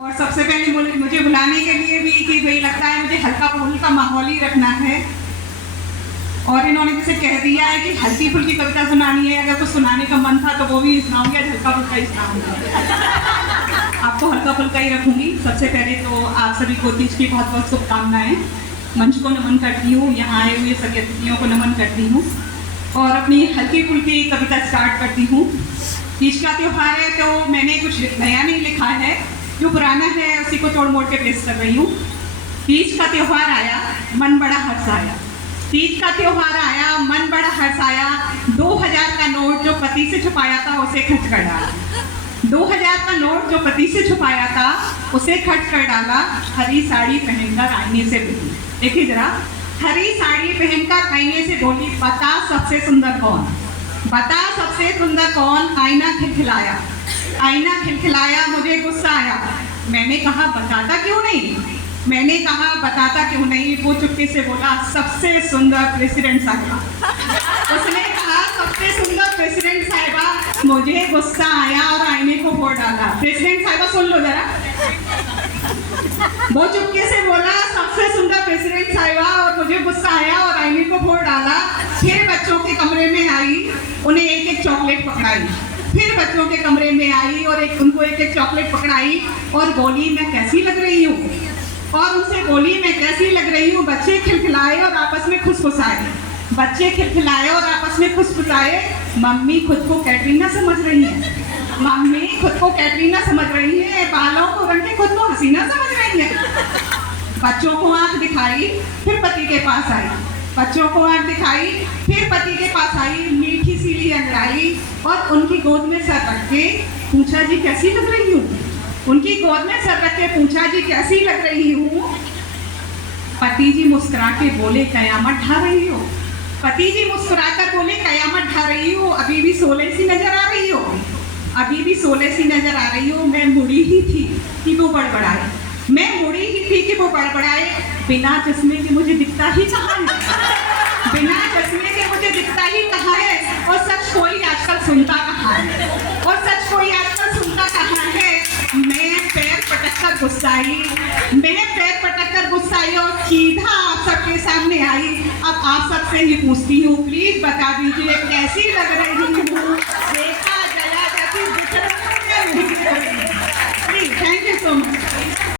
और सबसे पहले मुझे बुलाने के लिए भी कि भाई लगता है मुझे हल्का फुल्का माहौल ही रखना है। और इन्होंने जैसे कह दिया है कि हल्की फुल्की कविता सुनानी है, अगर कुछ सुनाने का मन था तो वो भी सुनाऊंगी, आज हल्का फुल्का ही सुनाऊंगी। आपको हल्का फुल्का ही रखूंगी। सबसे पहले तो आप सभी को तीज की बहुत बहुत शुभकामनाएं। मंच को नमन करती हूँ, यहाँ आए हुए सभी अतिथियों को नमन करती हूँ और अपनी हल्की फुल्की कविता स्टार्ट करती हूँ। तीज का त्यौहार है तो मैंने कुछ नया नहीं लिखा है, जो पुराना है उसी को तोड़ मोड़ के पेश कर रही हूँ। तीज का त्यौहार आया, मन बड़ा हर्षाया। तीज का त्यौहार आया, मन बड़ा हर्षाया। 2000 का नोट जो पति से छुपाया था उसे खर्च कर डाला। 2000 का नोट जो पति से छुपाया था उसे खर्च कर डाला। हरी साड़ी पहनकर आईने से बोली, देखिए जरा, हरी साड़ी पहनकर आईने से बोली, बता सबसे सुंदर कौन, बता सबसे सुंदर कौन। आईना खिलखिलाया, आईना खिलखिलाया, मुझे गुस्सा आया। मैंने कहा बताता क्यों नहीं, मैंने कहा बताता क्यों नहीं। वो चुपके से बोला सबसे सुंदर प्रेसिडेंट साहिबा। उसने कहा सबसे सुंदर प्रेसिडेंट साहिबा। मुझे गुस्सा आया और आईने को फोड़ डाला। प्रेसिडेंट साहिबा सुन लो जरा, वो चुपके से बोला सबसे सुंदर प्रेसिडेंट साहिबा और मुझे गुस्सा आया और आईने को फोड़ डाला। फिर बच्चों के कमरे में आई, उन्हें एक एक चॉकलेट पकड़ाई। फिर बच्चों के कमरे में आई और उनको एक एक चॉकलेट पकड़ाई और बोली मैं कैसी लग रही हूँ, और उनसे बोली मैं कैसी लग रही हूँ। बच्चे खिलखिलाए और आपस में खुसफुसाए, बच्चे खिलखिलाए और आपस में खुसफुसाए। मम्मी खुद को कैटरीना समझ रही है, मम्मी खुद को कैटरीना समझ रही है, बालों को रंग के खुद को हसीना समझ रही है। बच्चों को आंख दिखाई, फिर पति के पास आई। बच्चों को आंख दिखाई, फिर पति के पास आई। मीठी सी ली अंगड़ाई और उनकी गोद में सर रख के पूछा जी कैसी लग रही हूँ। उनकी गोद में सर रख के पूछा जी कैसी लग रही हूँ। पति जी मुस्कुरा के बोले कयामत ढा रही हो। पति जी मुस्कुरा कर बोले कयामत ढा रही हो। अभी भी 16 सी नजर आ रही हो, अभी भी 16 सी नजर आ रही हो। मैं मुड़ी ही थी कि वो बड़बड़ाए, मैं मुड़ी ही थी कि वो बड़बड़ाए। बिना चश्मे के मुझे दिखता ही कहाँ है, बिना चश्मे के मुझे दिखता ही कहाँ है। और सच कोई आजकल सुनता कहाँ है, और सच कोई आजकल सुनता कहाँ है। मैं पैर पटक कर गुस्साई, मैं पैर पटक कर गुस्साई और सीधा आप सबके सामने आई। अब आप सबसे ही पूछती हूँ, प्लीज बता दीजिए कैसी लग रही